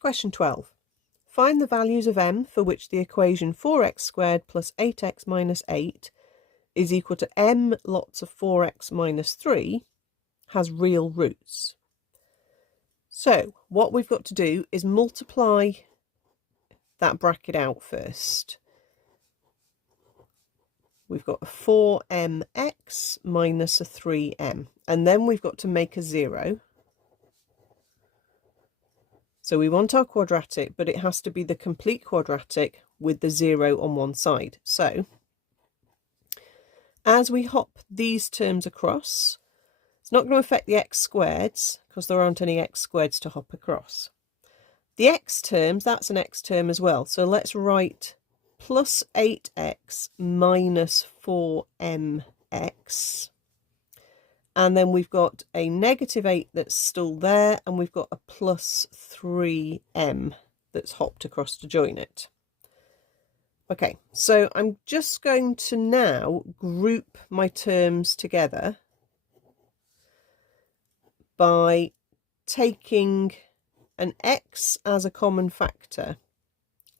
Question 12. Find the values of m for which the equation 4x squared plus 8x minus 8 is equal to m lots of 4x minus 3 has real roots. So what we've got to do is multiply that bracket out first. We've got a 4mx minus a 3m, and then we've got to make a 0. So we want our quadratic, but it has to be the complete quadratic with the 0 on one side. So as we hop these terms across, it's not going to affect the x squareds because there aren't any x squareds to hop across. The x terms, that's an x term as well. So let's write plus 8x minus 4mx. And then we've got a negative 8 that's still there, and we've got a plus 3m that's hopped across to join it. Okay, so I'm just going to now group my terms together by taking an x as a common factor,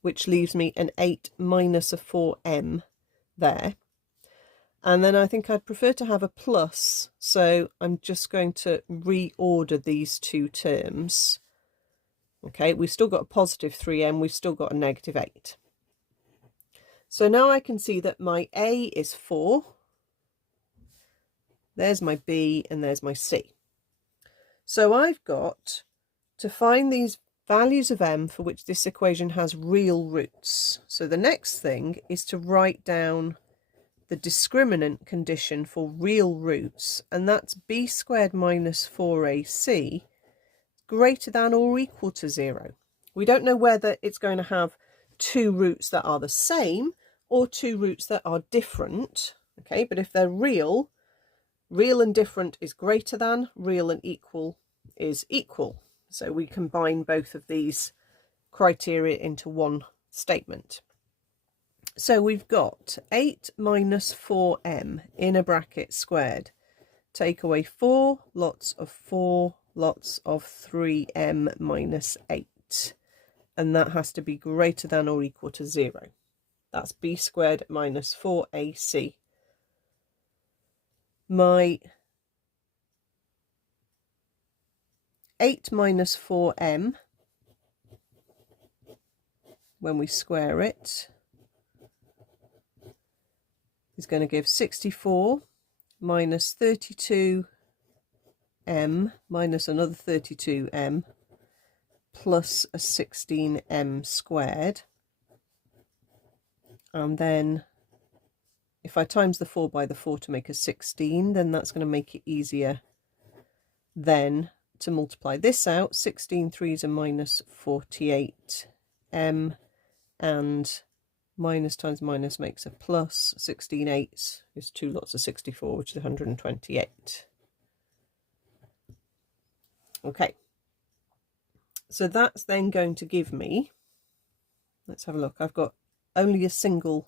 which leaves me an 8 minus a 4m there. And then I think I'd prefer to have a plus, so I'm just going to reorder these two terms. Okay, we've still got a positive 3m, we've still got a negative 8. So now I can see that my a is 4, there's my b, and there's my c. So I've got to find these values of m for which this equation has real roots. So the next thing is to write down the discriminant condition for real roots, and that's b squared minus 4ac greater than or equal to 0. We don't know whether it's going to have two roots that are the same or two roots that are different, okay, but if they're real, real and different is greater than, real and equal is equal. So we combine both of these criteria into one statement. So we've got 8 minus 4m in a bracket squared. Take away 4 lots of 3m minus 8. And that has to be greater than or equal to 0. That's b squared minus 4ac. My 8 minus 4m, when we square it, is going to give 64 minus 32m minus another 32m plus a 16m squared. And then if I times the 4 by the 4 to make a 16, then that's going to make it easier then to multiply this out. 16 3s are minus 48m, and minus times minus makes a plus. 16 8s is 2 lots of 64, which is 128. Okay, so that's then going to give me, let's have a look, I've got only a single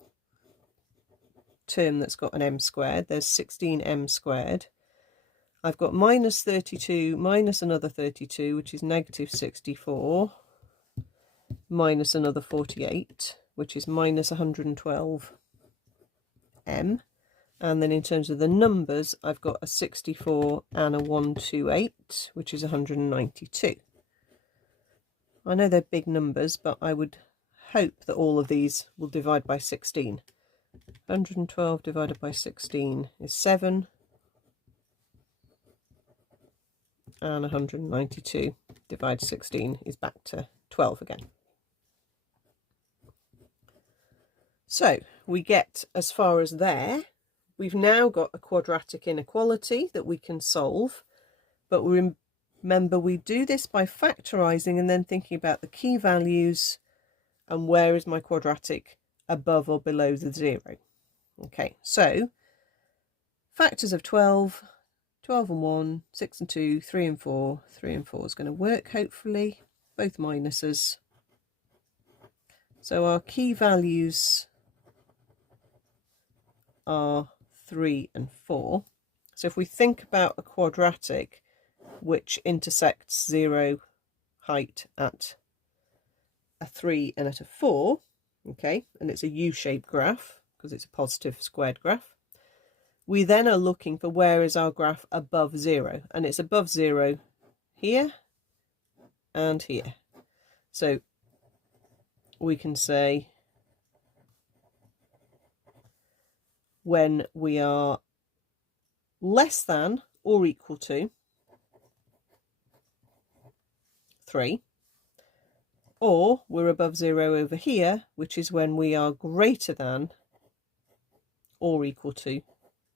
term that's got an m squared. There's 16m squared. I've got minus 32 minus another 32, which is negative 64, minus another 48, which is minus 112m. And then in terms of the numbers, I've got a 64 and a 128, which is 192. I know they're big numbers, but I would hope that all of these will divide by 16. 112 divided by 16 is 7. And 192 divided 16 is back to 12 again. So we get as far as there. We've now got a quadratic inequality that we can solve, but remember we do this by factorising and then thinking about the key values and where is my quadratic above or below the 0. Okay, so factors of 12, 12 and 1, 6 and 2, 3 and 4. 3 and 4 is going to work, hopefully. Both minuses. So our key values are 3 and 4. So if we think about a quadratic which intersects 0 height at a 3 and at a 4, okay, and it's a U-shaped graph because it's a positive squared graph, we then are looking for where is our graph above 0, and it's above 0 here and here. So we can say when we are less than or equal to 3, or we're above 0 over here, which is when we are greater than or equal to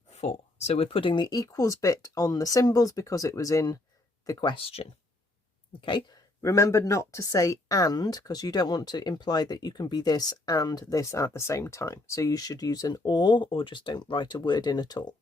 4. So we're putting the equals bit on the symbols because it was in the question. Okay, remember not to say and, because you don't want to imply that you can be this and this at the same time. So you should use an or just don't write a word in at all.